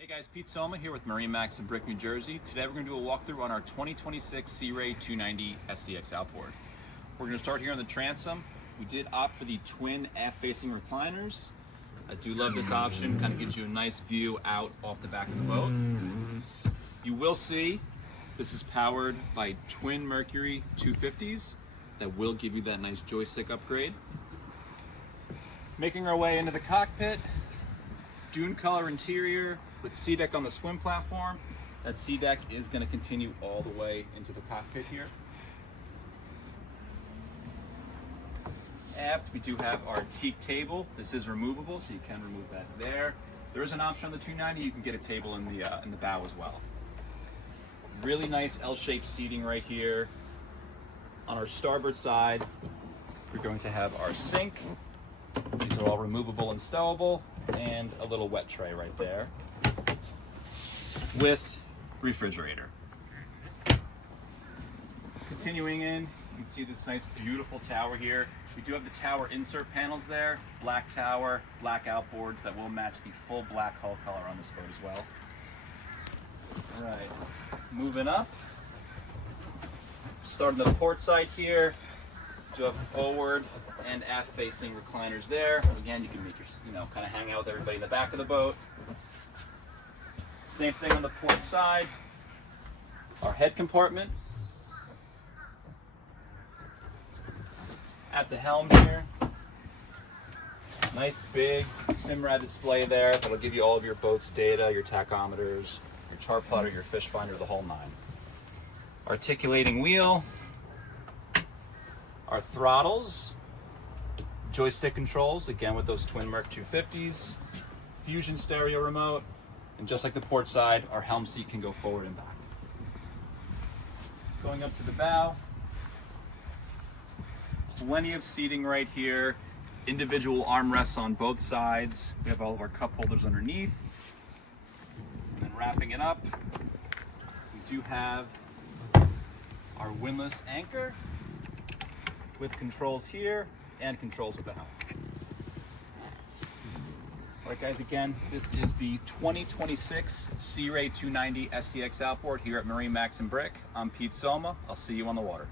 Hey guys, Pete Soma here with MarineMax Brick, New Jersey. Today we're going to do a walkthrough on our 2026 Sea Ray 290 SDX Outboard. We're going to start here on the transom. We did opt for the twin aft-facing recliners. I do love this option, kind of gives you a nice view out off the back of the boat. You will see this is powered by twin Mercury 250s that will give you that nice joystick upgrade. Making our way into the cockpit, dune color interior with sea deck on the swim platform. That sea deck is going to continue all the way into the cockpit here. Aft, we do have our teak table. This is removable, so you can remove that there. There is an option on the 290. You can get a table in the bow as well. Really nice L-shaped seating right here. On our starboard side, we're going to have our sink. These are all removable and stowable, and a little wet tray right there with refrigerator. Continuing in, you can see this nice beautiful tower here. We do have the tower insert panels there, black tower, black outboards that will match the full black hull color on this boat as well. All right, moving up. Starting the port side here, you have forward and aft facing recliners there. Again, you can make your, kind of hang out with everybody in the back of the boat. Same thing on the port side. Our head compartment. At the helm here. Nice big Simrad display there that'll give you all of your boat's data, your tachometers, your chart plotter, your fish finder, the whole nine. Articulating wheel. Our throttles. Joystick controls, again with those twin Merc 250s. Fusion stereo remote. And just like the port side, our helm seat can go forward and back. Going up to the bow. Plenty of seating right here. Individual armrests on both sides. We have all of our cup holders underneath. And then wrapping it up, we do have our windlass anchor with controls here and controls with the helm. All right guys, again, this is the 2026 Sea Ray 290 SDX Outboard here at MarineMax Brick. I'm Pete Soma. I'll see you on the water.